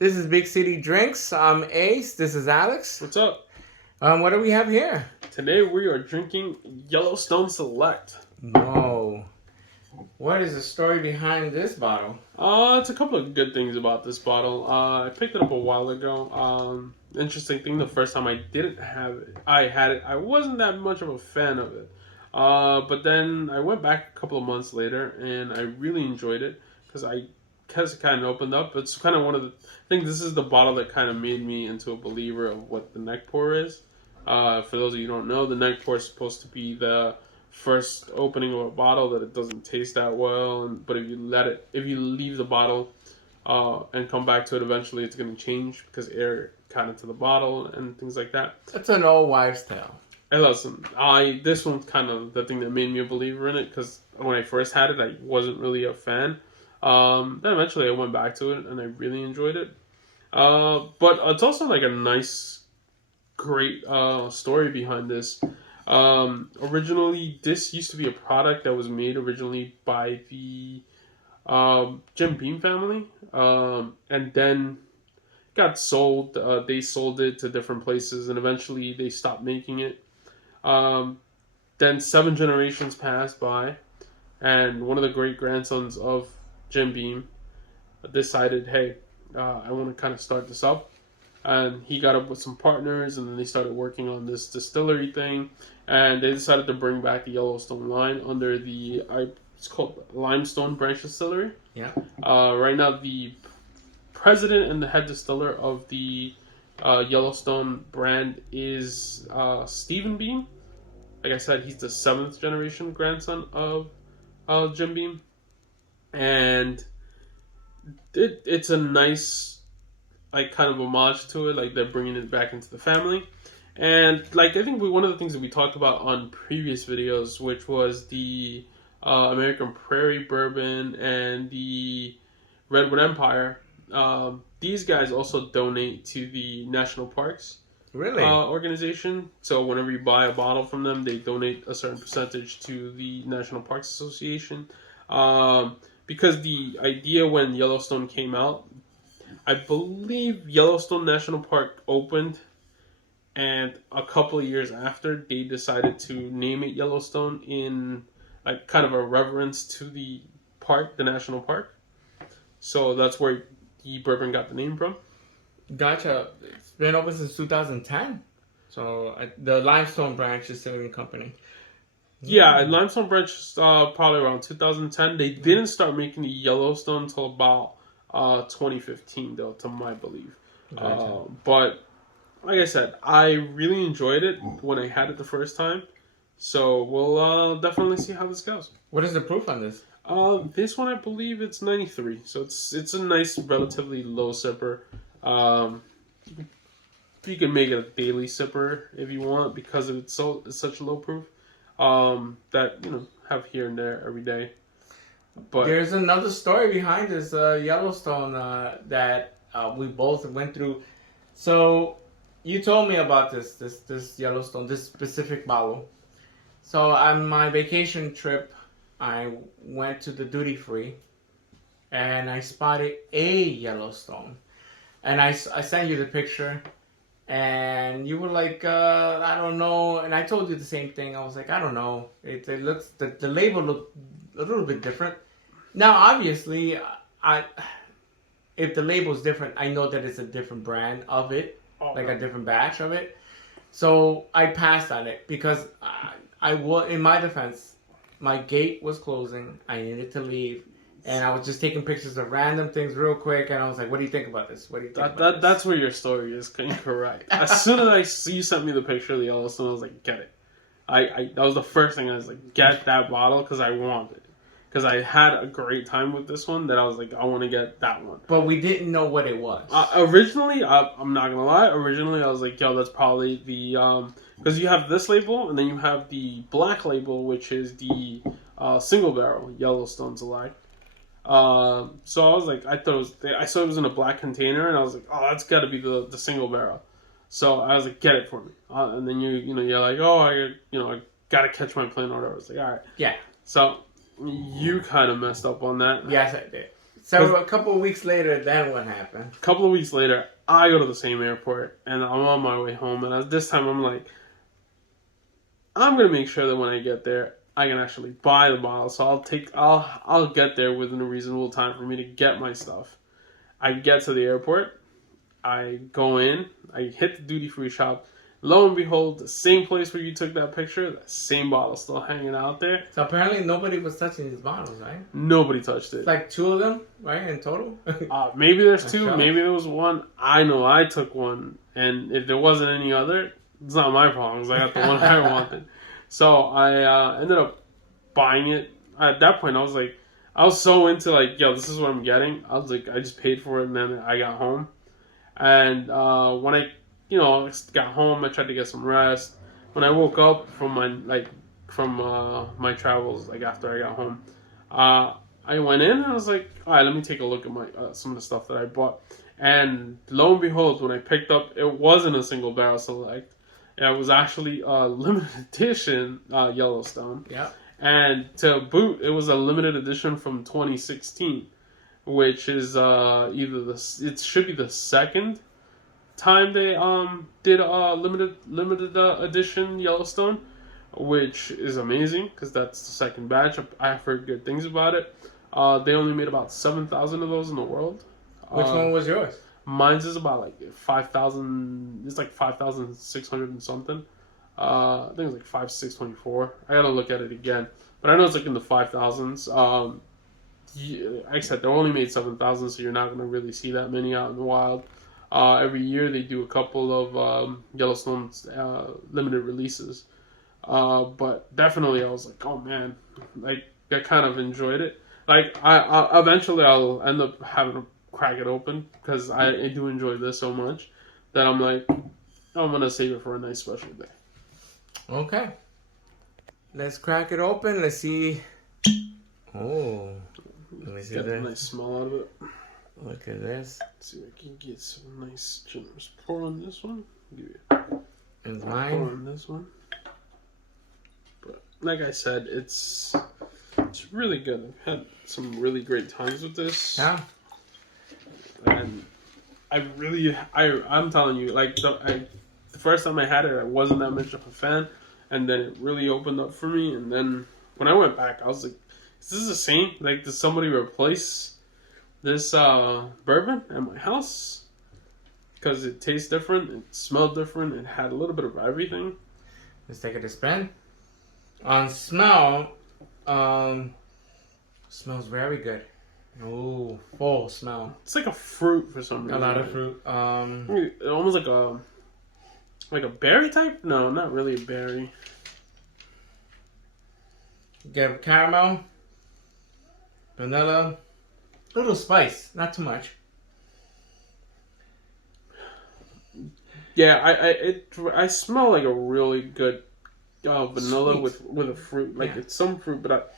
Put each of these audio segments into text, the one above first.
This is Big City Drinks. I'm Ace. This is Alex. What's up? What do we have here? Today we are drinking Yellowstone Select. Whoa. What is the story behind this bottle? It's a couple of good things about this bottle. I picked it up a while ago. Interesting thing, the first time I didn't have it, I had it. I wasn't that much of a fan of it. But then I went back a couple of months later and I really enjoyed it because it kind of opened up. It's kind of one of the, I think this is the bottle that kind of made me into a believer of what the neck pour is. For those of you who don't know, the neck pour is supposed to be the first opening of a bottle that it doesn't taste that well, but if you leave the bottle and come back to it, eventually it's going to change because air got into the bottle and things like that. It's an old wives' tale. Hey, listen, this one's kind of the thing that made me a believer in it because when I first had it, I wasn't really a fan. Then eventually I went back to it and I really enjoyed it. But it's also like a nice, great story behind this. Originally, this used to be a product that was made originally by the Jim Beam family, and then got sold. They sold it to different places, and eventually they stopped making it. Then 7 generations passed by, and one of the great grandsons of Jim Beam decided, hey, I want to kind of start this up. And he got up with some partners, and then they started working on this distillery thing. And they decided to bring back the Yellowstone line under it's called Limestone Branch Distillery. Yeah. Right now, the president and the head distiller of the Yellowstone brand is Stephen Beam. Like I said, he's the 7th generation grandson of Jim Beam. And it's a nice, like, kind of homage to it, like they're bringing it back into the family. And like I think one of the things that we talked about on previous videos, which was the American Prairie Bourbon and the Redwood Empire, these guys also donate to the National Parks organization. So whenever you buy a bottle from them, they donate a certain percentage to the National Parks Association. Because the idea when Yellowstone came out, I believe Yellowstone National Park opened, and a couple of years after, they decided to name it Yellowstone in like kind of a reverence to the park, the national park. So that's where the bourbon got the name from. Gotcha. It's been open since 2010. So the Limestone Branch Distilling Company. Yeah, Limestone Branch probably around 2010. They didn't start making the Yellowstone until about 2015, though, to my belief. Gotcha. But like I said, I really enjoyed it when I had it the first time. So we'll definitely see how this goes. What is the proof on this? This one I believe it's 93. So it's a nice, relatively low sipper. You can make it a daily sipper if you want because it's such low proof. That have here and there every day. But there's another story behind this Yellowstone that we both went through. So you told me about this Yellowstone, this specific bottle. So on my vacation trip, I went to the duty free, and I spotted a Yellowstone, and I sent you the picture. And you were like, I don't know. And I told you the same thing. I was like, I don't know. It looks, the label looked a little bit different. Now, obviously, if the label's different, I know that it's a different brand of it, like a different batch of it. So I passed on it because in my defense, my gate was closing. I needed to leave. And I was just taking pictures of random things real quick, and I was like, "What do you think about this? What do you think about this?" That's where your story is incorrect. As soon as you sent me the picture of the Yellowstone, I was like, "Get it!" That was the first thing I was like, "Get that bottle," because I wanted it. Because I had a great time with this one that I was like, I want to get that one. But we didn't know what it was. Originally, I'm not gonna lie. Originally, I was like, "Yo, that's probably the because you have this label and then you have the black label, which is the single barrel Yellowstone Select." So I was like, I saw it was in a black container, and I was like, oh, that's got to be the single barrel. So I was like, get it for me. And then you're like, oh, I got to catch my plane order. I was like, all right. Yeah. So you kind of messed up on that. Yes, I did. So a couple of weeks later, then what happened? A couple of weeks later, I go to the same airport, and I'm on my way home. And this time, I'm like, I'm gonna make sure that when I get there, I can actually buy the bottle. So I'll get there within a reasonable time for me to get my stuff. I get to the airport, I go in, I hit the duty free shop. Lo and behold, the same place where you took that picture, that same bottle still hanging out there. So apparently nobody was touching these bottles, right? Nobody touched it. It's like 2 of them, right, in total? Maybe there's 2, maybe there was 1. I know I took one, and if there wasn't any other, it's not my problem, because I got the one I wanted. So I ended up buying it. At that point, I was so into like, yo, this is what I'm getting. I was like, I just paid for it, and then I got home. And when I got home, I tried to get some rest. When I woke up from my travels, like after I got home, I went in and I was like, all right, let me take a look at my some of the stuff that I bought. And lo and behold, when I picked up, it wasn't a single barrel select. It was actually a limited edition Yellowstone. Yeah. And to boot, it was a limited edition from 2016, which is it should be the second time they did a limited edition Yellowstone, which is amazing because that's the second batch. I've heard good things about it. They only made about 7,000 of those in the world. Which one was yours? Mine's is about like 5,000. It's like 5,600 and something. I think it's like 5,624. I gotta look at it again, but I know it's like in the 5,000s. Like I said, they only made 7,000, so you're not gonna really see that many out in the wild. Every year they do a couple of Yellowstone limited releases. But definitely I was like, oh man, like I kind of enjoyed it. Like I eventually I'll end up having to crack it open because I do enjoy this so much that I'm like, I'm gonna save it for a nice special day. Okay. Let's crack it open. Let's see. Oh, let me see Get this. a nice smell out of it. Look at this. Let's see if I can get some nice generous pour on this one. Give you It's pour mine. on this one. But like I said, it's really good. I've had some really great times with this. Yeah. And I'm telling you, like the first time I had it, I wasn't that much of a fan, and then it really opened up for me. And then when I went back, I was like, "Is this the same? Like, did somebody replace this bourbon at my house? Because it tastes different, it smelled different, it had a little bit of everything." Let's take it to spin. On smell, smells very good. Oh, full smell. It's like a fruit for some A reason. lot of fruit. Almost like a berry type? No, not really a berry. Get caramel, vanilla, little spice, not too much. Yeah, I smell like a really good vanilla Sweet. with a fruit. Like it's some fruit, but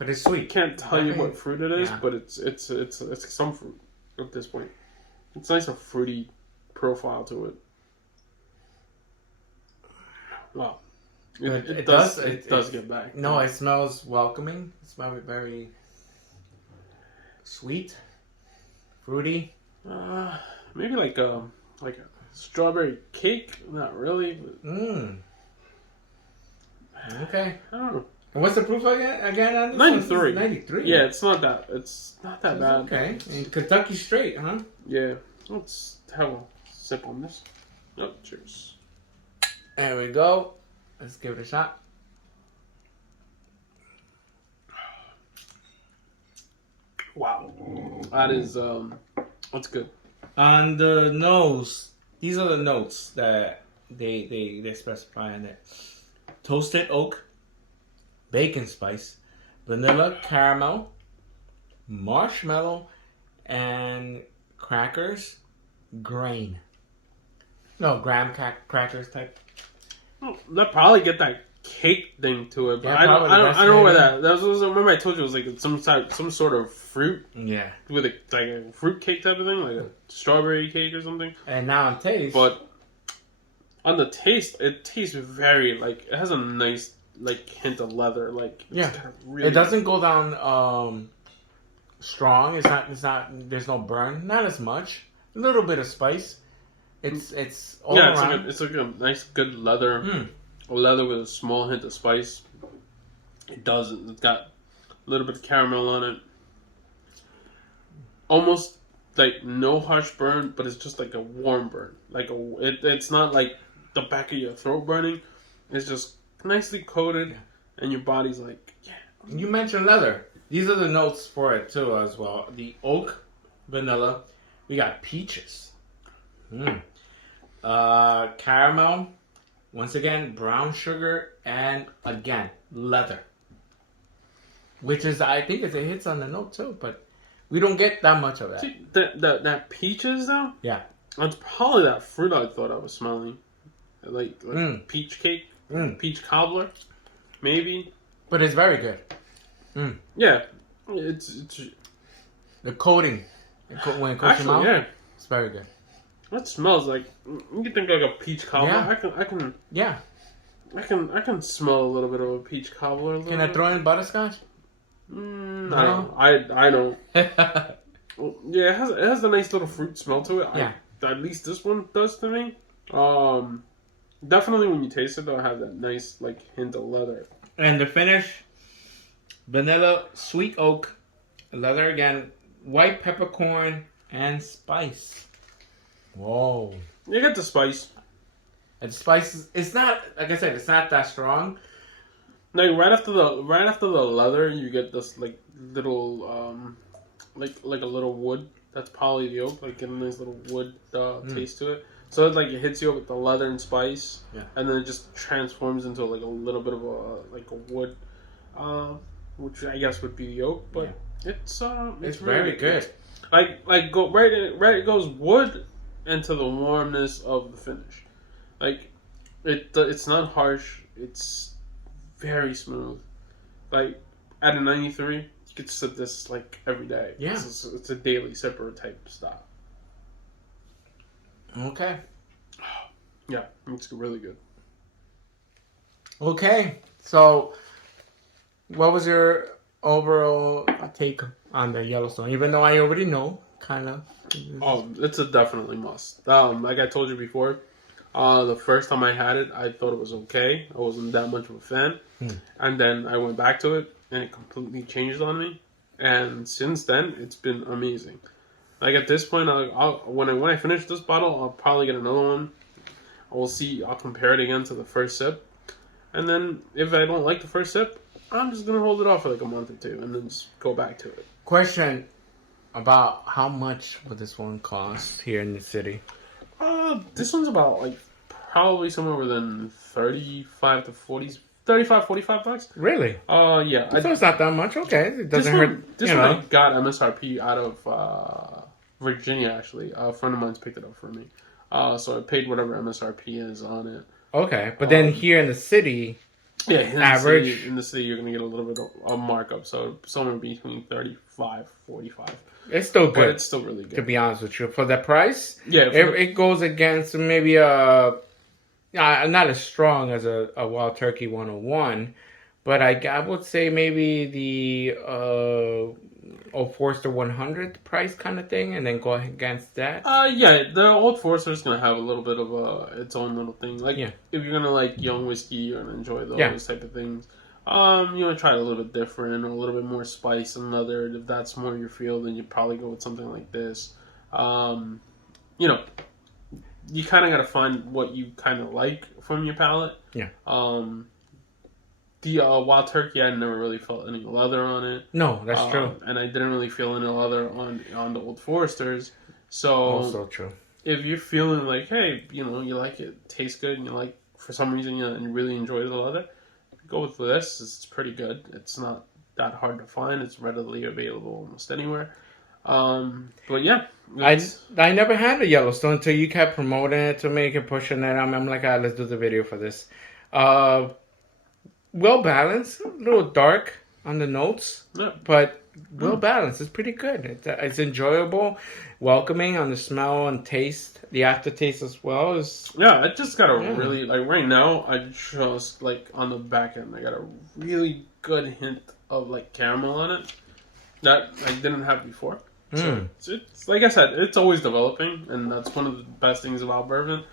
It's I sweet. can't tell you what fruit it is. Yeah. But it's some fruit at this point. It's nice, a fruity profile to it. Wow, it does get back. No, it smells welcoming. It smells very sweet, fruity. Maybe like a strawberry cake. Not really. But Okay. I don't know. And what's the proof again on this? 93. 93. Yeah, it's not that bad. Okay. And Kentucky straight, huh? Yeah. Let's have a sip on this. Oh, cheers. There we go. Let's give it a shot. Wow. That is that's good. On the nose, these are the notes that they specify in there. Toasted oak, bacon spice, vanilla, caramel, marshmallow, and crackers, grain. No, graham crackers type. Oh, they'll probably get that cake thing to it, but Yeah, I don't probably. know where that was. Remember I told you it was like some sort of fruit Yeah. with like a fruit cake type of thing, like a strawberry cake or something. And now on taste. But on the taste, it tastes very like it has a nice like hint of leather. Like yeah, it's kind of really, it doesn't go down strong. It's not. There's no burn. Not as much. A little bit of spice. It's all around. It's like a nice, good leather. A leather with a small hint of spice. It does. It's got a little bit of caramel on it. Almost like no harsh burn, but it's just like a warm burn. It's not like the back of your throat burning. It's just nicely coated, and your body's like, yeah. You mentioned leather. These are the notes for it too, as well. The oak, vanilla. We got peaches. Caramel. Once again, brown sugar, and again, leather. Which is, I think, it hits on the note too, but we don't get that much of that. See, that peaches though. Yeah, it's probably that fruit I thought I was smelling, like peach cake, peach cobbler, maybe. But it's very good. Yeah, it's the coating when it coats your mouth. Yeah, it's very good. That smells like you can think like a peach cobbler. Yeah. I can smell a little bit of a peach cobbler. Can I throw in butterscotch? No. I don't. Yeah, it has a nice little fruit smell to it. Yeah. At least this one does to me. Definitely when you taste it, it'll have that nice like hint of leather. And the finish, vanilla, sweet oak, leather again, white peppercorn, and spice. Whoa. You get the spice. And spice, it's not, like I said, it's not that strong. Like right after the leather, you get this like little like a little wood. That's probably the oak, like getting a nice little wood taste to it. So it hits you up with the leather and spice, and then it just transforms into like a little bit of a wood, which I guess would be the oak, but it's very good. Like go right it goes wood into the warmness of the finish. Like it's not harsh. It's very smooth. Like at a 93, you could sip this like every day. Yeah, it's a daily sipper type style. Okay. Yeah, it's really good. Okay, so what was your overall take on the Yellowstone? Even though I already know, kind of. Oh, it's a definitely must. Like I told you before, the first time I had it, I thought it was okay. I wasn't that much of a fan, and then I went back to it, and it completely changed on me. And since then, it's been amazing. Like at this point, when I finish this bottle, I'll probably get another one. I'll compare it again to the first sip, and then if I don't like the first sip, I'm just gonna hold it off for like a month or two, and then just go back to it. Question about how much would this one cost here in the city? This one's about like probably somewhere within 35 to 40, 35, 45 bucks. Really? Yeah. So it's not that much. Okay, it doesn't hurt. This one I got MSRP out of Virginia. Actually, a friend of mine's picked it up for me. So I paid whatever MSRP is on it. Okay, but then here in the city, average in the city, you're gonna get a little bit of a markup. So somewhere between 35, 45. It's still good. But it's still really good. To be honest with you, for the price, it goes against maybe not as strong as a Wild Turkey 101, but I would say maybe the Old Forester 100 price kind of thing, and then go against that. Yeah, the Old Forester's gonna have a little bit of its own little thing. Like if you're gonna like young whiskey and enjoy those type of things. You want to try it a little bit different, or a little bit more spice and leather. If that's more your feel, then you'd probably go with something like this. You kind of got to find what you kind of like from your palate. Yeah. The Wild Turkey, I never really felt any leather on it. No, that's true. And I didn't really feel any leather on the Old Foresters. So also true. If you're feeling like, hey, you like it, tastes good, and you like, for some reason, you really enjoy the leather, go with this. It's pretty good. It's not that hard to find. It's readily available almost anywhere. But yeah, I never had a Yellowstone until you kept promoting it to me, kept pushing it. I'm like, let's do the video for this. Well balanced, a little dark on the notes, but well balanced. It's pretty good. It's enjoyable, welcoming on the smell and taste. The aftertaste as well is. Yeah, I just got a really, like right now, I just like on the back end, I got a really good hint of like caramel on it. that I didn't have before. So Mm. it's like I said, it's always developing, and that's one of the best things about bourbon.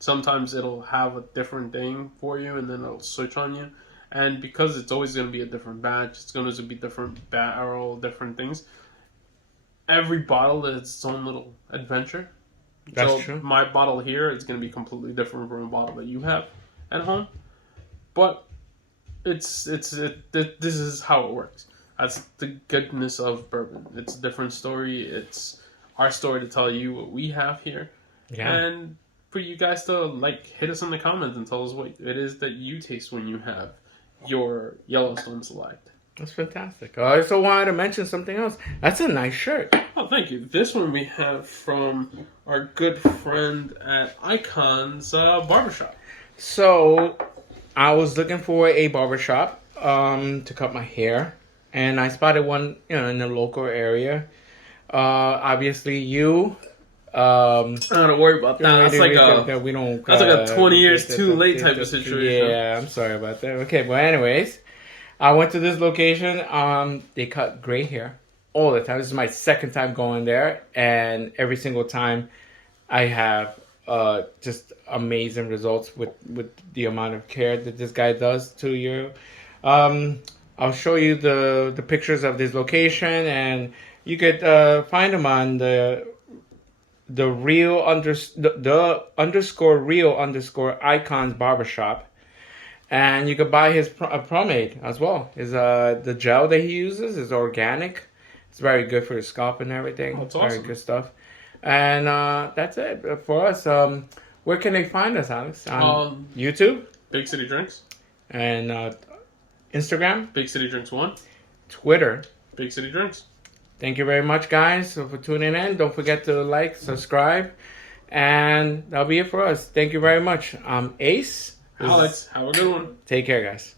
Sometimes it'll have a different thing for you, and then it'll switch on you. And because it's always going to be a different batch, it's going to be different barrel, different things. Every bottle is its own little adventure. That's so true. My bottle here is going to be completely different from a bottle that you have at home, but this is how it works. That's the goodness of bourbon. It's a different story. It's our story to tell you what we have here, Yeah. and for you guys to hit us in the comments and tell us what it is that you taste when you have your Yellowstone Select. That's fantastic. I also wanted to mention something else. That's a nice shirt. Oh, thank you. This one we have from our good friend at Icon's Barbershop. So, I was looking for a barbershop to cut my hair, and I spotted one, in the local area. Obviously, you. I don't worry about that. That's like a 20 years too late type of situation. Yeah, I'm sorry about that. Okay, but anyways, I went to this location. They cut gray hair all the time. This is my second time going there, and every single time, I have just amazing results with the amount of care that this guy does to you. I'll show you the pictures of this location, and you could find him on the underscore real underscore icons barbershop, and you could buy his pomade as well. Is the gel that he uses is organic. It's very good for your scalp and everything. That's awesome. Very good stuff. And that's it for us. Where can they find us, Alex? On YouTube, Big City Drinks, and Instagram, Big City Drinks 1, Twitter, Big City Drinks. Thank you very much, guys, for tuning in. Don't forget to like, subscribe, and that'll be it for us. Thank you very much. I'm Ace. Alex, have a good one. Take care, guys.